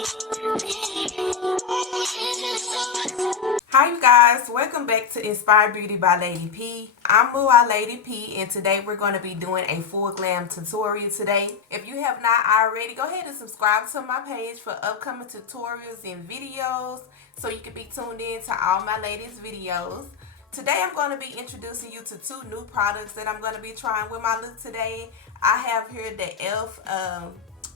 Hi you guys, welcome back to Inspired Beauty by Lady P. I'm Lady P, and today we're going to be doing a full glam tutorial today. If you have not already, go ahead and subscribe to my page for upcoming tutorials and videos so you can be tuned in to all my latest videos. Today I'm going to be introducing you to two new products that I'm going to be trying with my look today. I have here the e.l.f.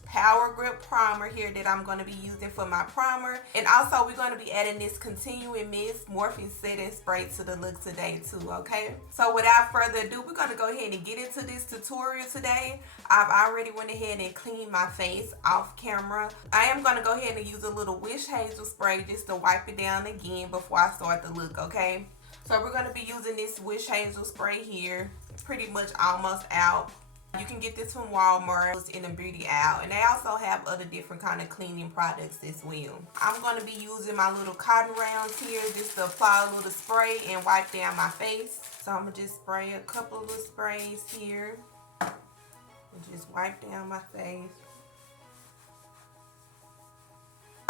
Power Grip Primer here that I'm going to be using for my primer. And also we're going to be adding this Continuing Mist Morphe Setting Spray to the look today too, okay? So without further ado, we're going to go ahead and get into this tutorial today. I've already went ahead and cleaned my face off camera. I am going to go ahead and use a little Witch Hazel spray just to wipe it down again before I start the look, okay? So we're going to be using this Witch Hazel spray here. It's pretty much almost out. You can get this from Walmart in the beauty aisle, and they also have other different kind of cleaning products as well. I'm going to be using my little cotton rounds here just to apply a little spray and wipe down my face. So I'm going to just spray a couple of little sprays here and just wipe down my face.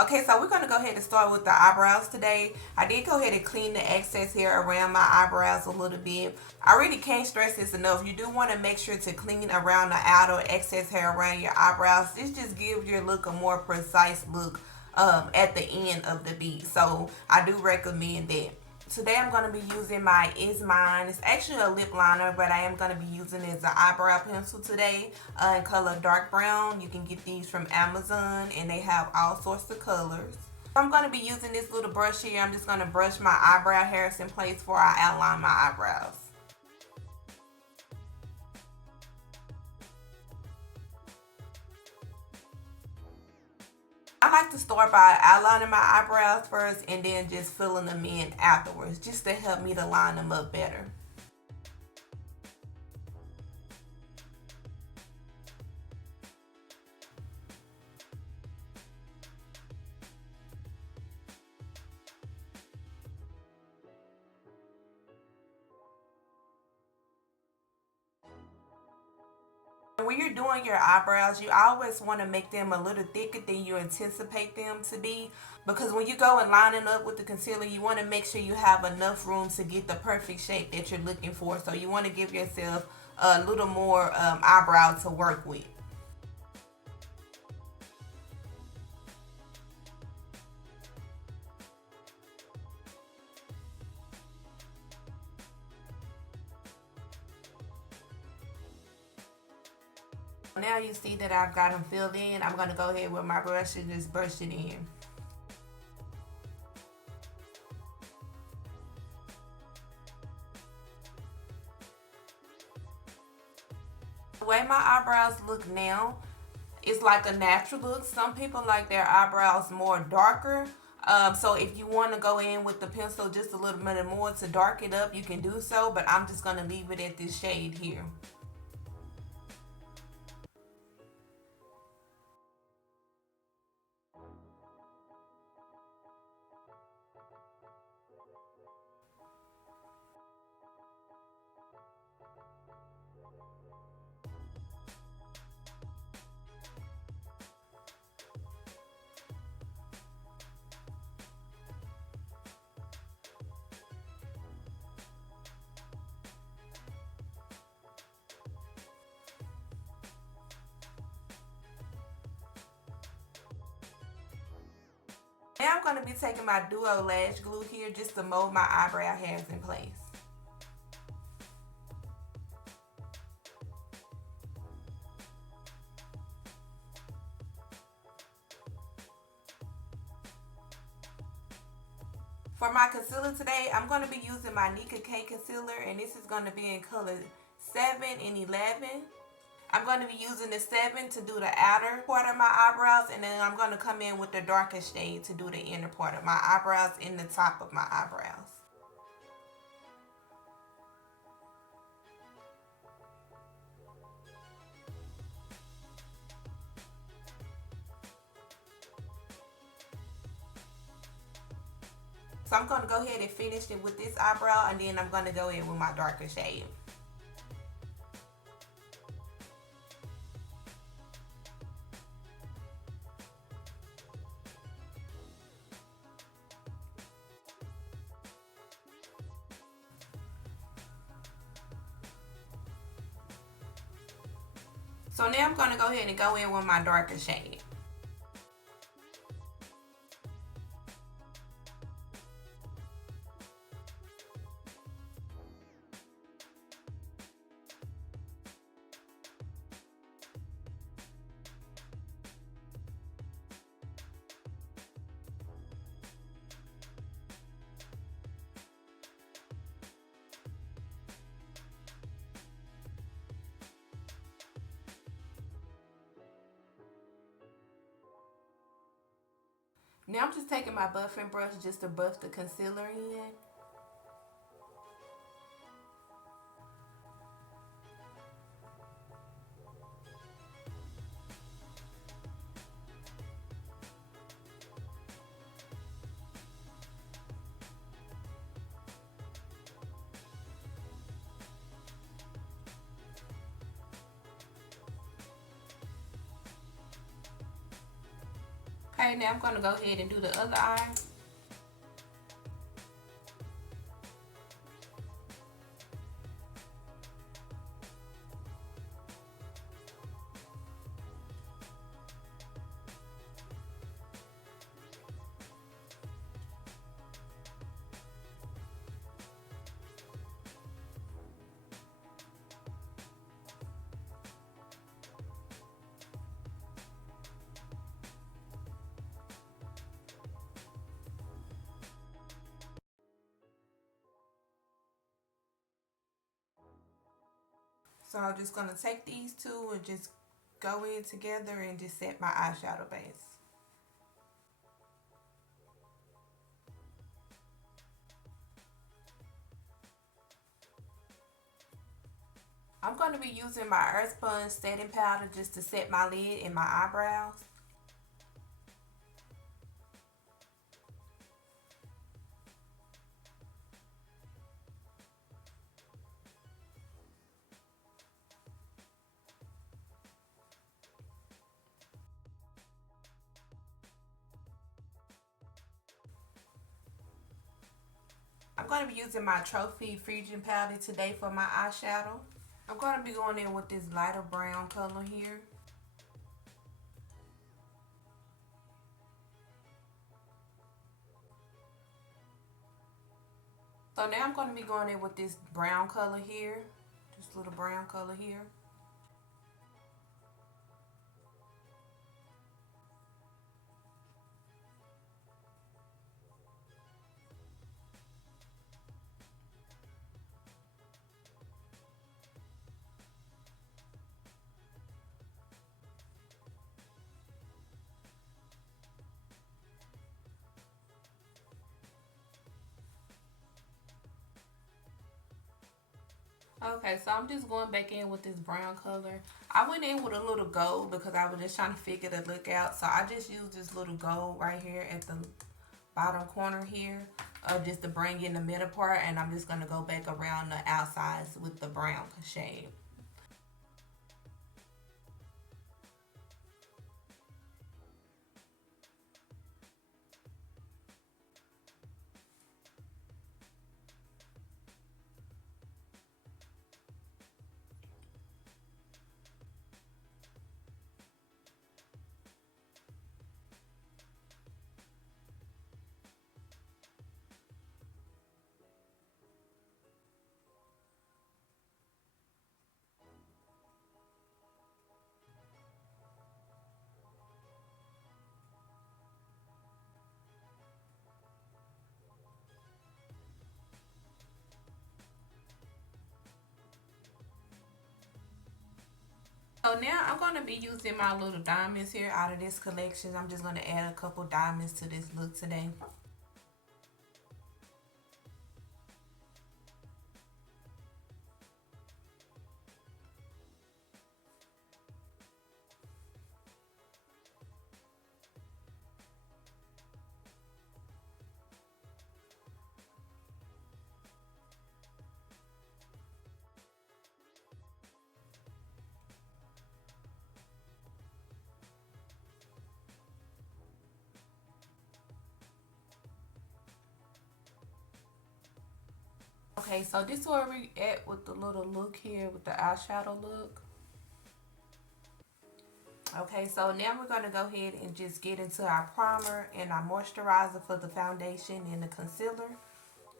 Okay, so we're going to go ahead and start with the eyebrows today. I did go ahead and clean the excess hair around my eyebrows a little bit. I really can't stress this enough. You do want to make sure to clean around the outer excess hair around your eyebrows. This just gives your look a more precise look at the end of the beat. So I do recommend that. Today I'm going to be using my Is Mine. It's actually a lip liner, but I am going to be using it as an eyebrow pencil today in color dark brown. You can get these from Amazon, and they have all sorts of colors. I'm going to be using this little brush here. I'm just going to brush my eyebrow hairs in place before I outline my eyebrows. I like to start by outlining my eyebrows first and then just filling them in afterwards, just to help me to line them up better. When you're doing your eyebrows, you always want to make them a little thicker than you anticipate them to be, because when you go and line it up with the concealer, you want to make sure you have enough room to get the perfect shape that you're looking for. So you want to give yourself a little more eyebrow to work with. Now you see that I've got them filled in. I'm going to go ahead with my brush and just brush it in. The way my eyebrows look now, it's like a natural look. Some people like their eyebrows more darker. So if you want to go in with the pencil just a little bit more to dark it up, you can do so. But I'm just going to leave it at this shade here. Now I'm going to be taking my Duo Lash Glue here just to mold my eyebrow hairs in place. For my concealer today, I'm going to be using my Nicka K concealer, and this is going to be in color 7 and 11. I'm going to be using the 7 to do the outer part of my eyebrows, and then I'm going to come in with the darkest shade to do the inner part of my eyebrows and the top of my eyebrows. So I'm going to go ahead and finish it with this eyebrow, and then I'm going to go in with my darker shade. So now I'm going to go ahead and go in with my darker shade. Now I'm just taking my buffing brush just to buff the concealer in. Okay, now I'm going to go ahead and do the other eye. So I'm just going to take these two and just go in together and just set my eyeshadow base. I'm going to be using my Airspun setting powder just to set my lid and my eyebrows. I'm going to be using my Toffee Fusion powder today for my eyeshadow. I'm going to be going in with this lighter brown color here. So now I'm going to be going in with this brown color here. This little brown color here. Okay, so I'm just going back in with this brown color. I went in with a little gold because I was just trying to figure the look out. So I just used this little gold right here at the bottom corner here, just to bring in the middle part. And I'm just going to go back around the outsides with the brown shade. So now I'm going to be using my little diamonds here out of this collection. I'm just going to add a couple diamonds to this look today. Okay, so this is where we at with the little look here with the eyeshadow look. Okay, so now we're going to go ahead and just get into our primer and our moisturizer for the foundation and the concealer.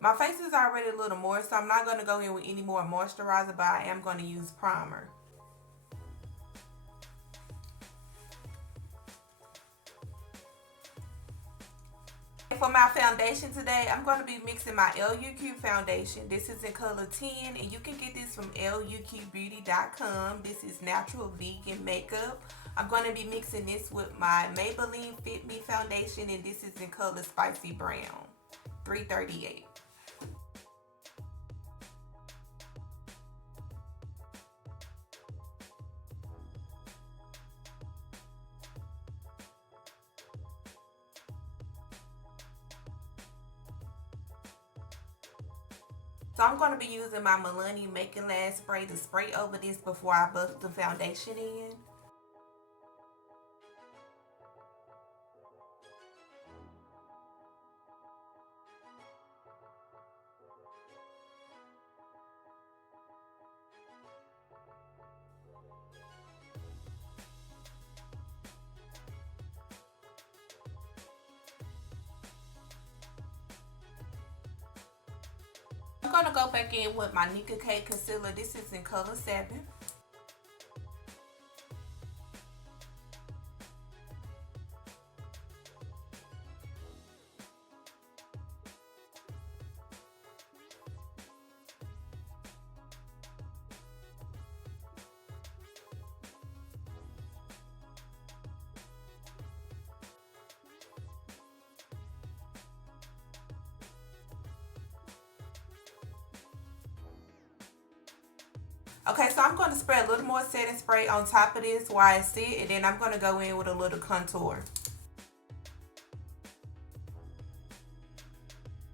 My face is already a little moist, so I'm not going to go in with any more moisturizer, but I am going to use primer. For my foundation today, I'm going to be mixing my LUQ Foundation. This is in color 10, and you can get this from LUQbeauty.com. This is natural vegan makeup. I'm going to be mixing this with my Maybelline Fit Me Foundation, and this is in color Spicy Brown, 338. So I'm going to be using my Milani Make It Last spray to spray over this before I buff the foundation in. I'm going to go back in with my Nicka K concealer. This is in color 7. Okay, so I'm going to spray a little more setting spray on top of this while I sit, and then I'm going to go in with a little contour.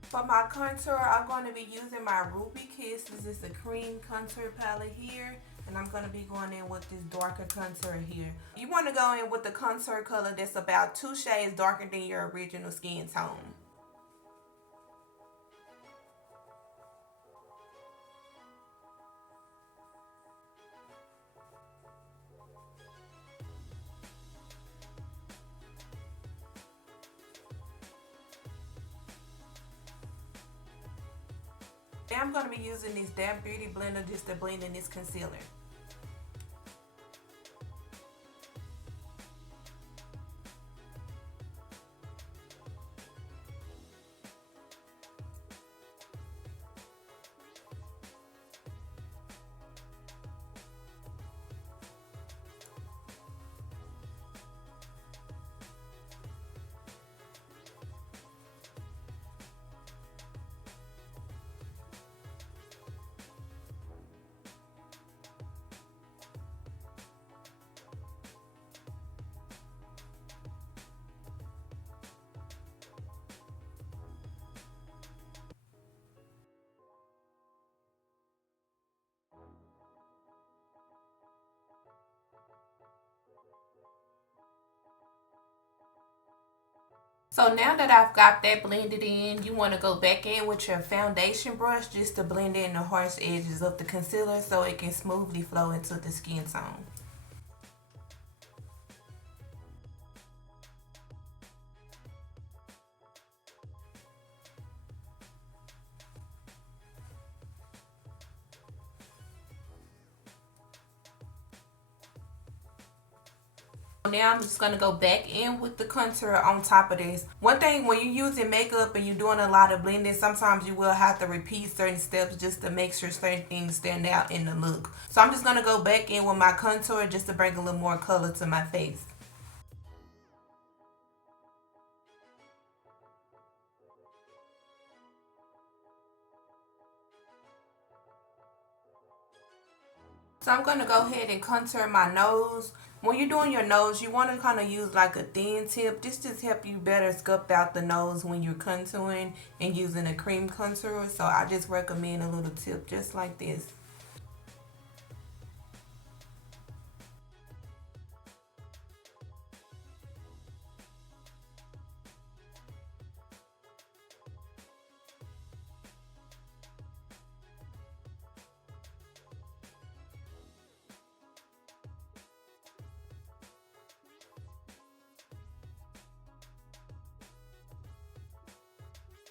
For my contour, I'm going to be using my Ruby Kiss. This is the cream contour palette here, and I'm going to be going in with this darker contour here. You want to go in with the contour color that's about 2 shades darker than your original skin tone. Now I'm going to be using this damp beauty blender just to blend in this concealer. So now that I've got that blended in, you want to go back in with your foundation brush just to blend in the harsh edges of the concealer so it can smoothly flow into the skin tone. Now I'm just going to go back in with the contour on top of this. One thing, when you're using makeup and you're doing a lot of blending, sometimes you will have to repeat certain steps just to make sure certain things stand out in the look. So I'm just going to go back in with my contour just to bring a little more color to my face. So I'm going to go ahead and contour my nose. When you're doing your nose, you want to kind of use like a thin tip. This just help you better sculpt out the nose when you're contouring and using a cream contour. So I just recommend a little tip just like this.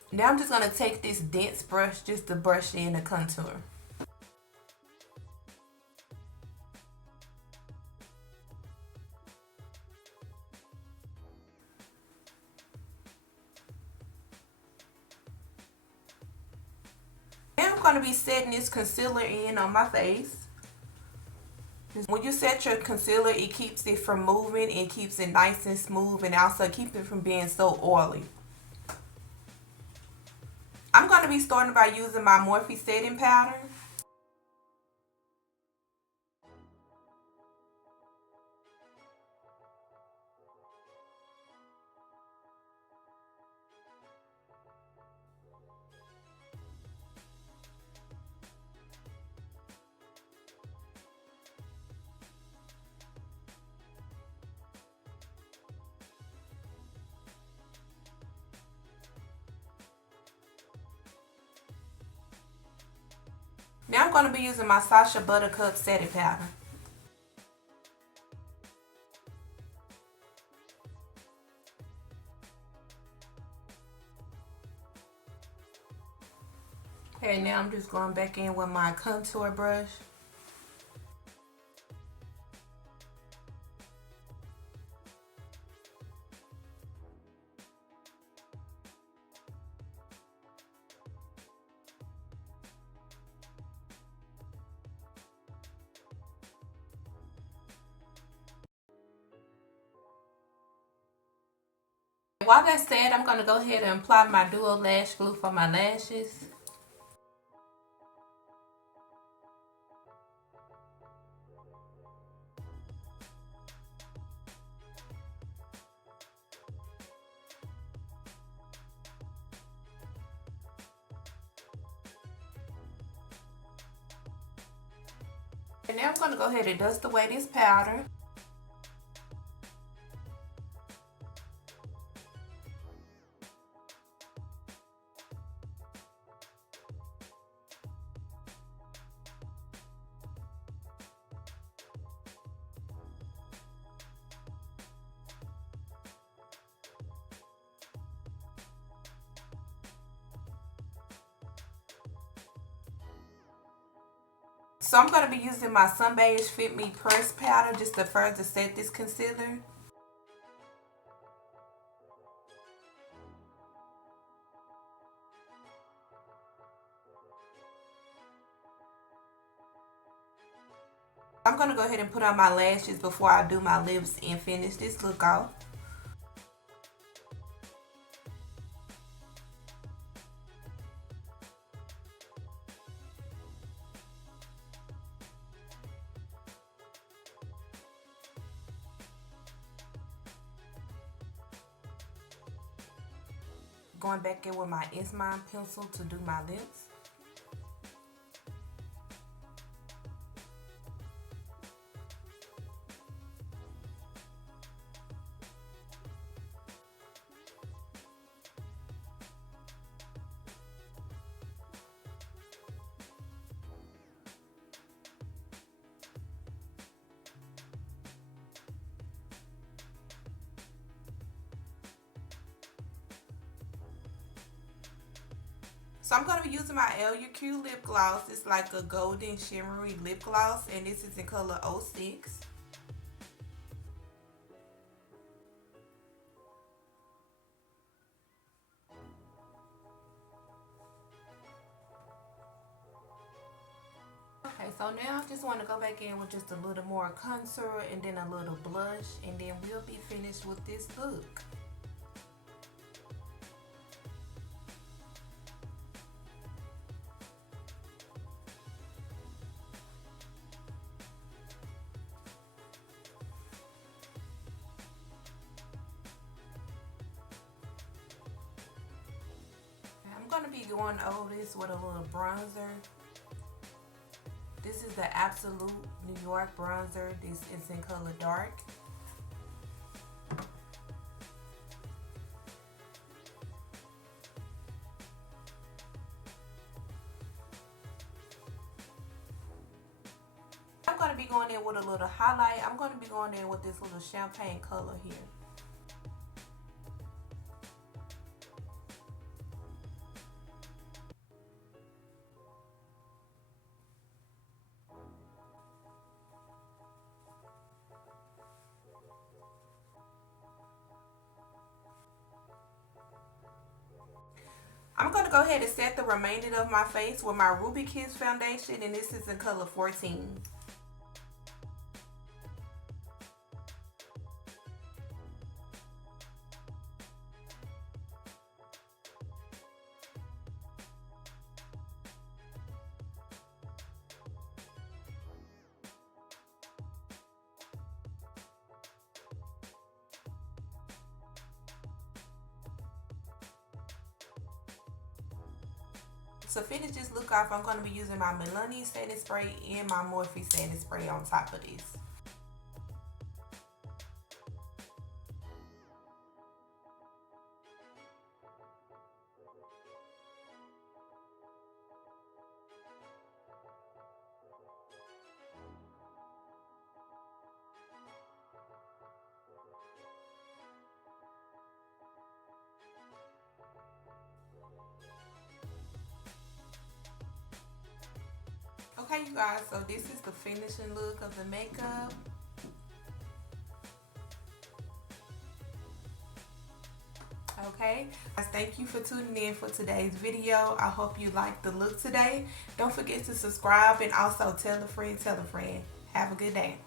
Now I'm just going to take this dense brush just to brush in the contour. Now I'm going to be setting this concealer in on my face. When you set your concealer, it keeps it from moving and keeps it nice and smooth, and also keeps it from being so oily. I'm going to be starting by using my Morphe setting powder. Now I'm going to be using my Sacha Buttercup setting powder. Okay, now I'm just going back in with my contour brush. While that's said, I'm going to go ahead and apply my dual lash glue for my lashes. And now I'm going to go ahead and dust away this powder. So I'm going to be using my Sunbathe Fit Me pressed powder just to further set this concealer. I'm going to go ahead and put on my lashes before I do my lips and finish this look off. Going back in with my Airspun pencil to do my lips. So I'm going to be using my LUQ lip gloss. It's like a golden shimmery lip gloss, and this is in color 06. Okay, so now I just want to go back in with just a little more contour and then a little blush, and then we'll be finished with this look. I'm going to be going over this with a little bronzer. This is the Absolute New York bronzer. This is in color dark. I'm going to be going in with a little highlight. I'm going to be going in with this little champagne color here. I'm going to go ahead and set the remainder of my face with my Ruby Kiss foundation, and this is in color 14. To finish this look off, I'm going to be using my Milani setting spray and my Morphe setting spray on top of this. Okay, you guys, so this is the finishing look of the makeup. Okay, guys, thank you for tuning in for today's video. I hope you liked the look today. Don't forget to subscribe and also tell a friend, tell a friend. Have a good day.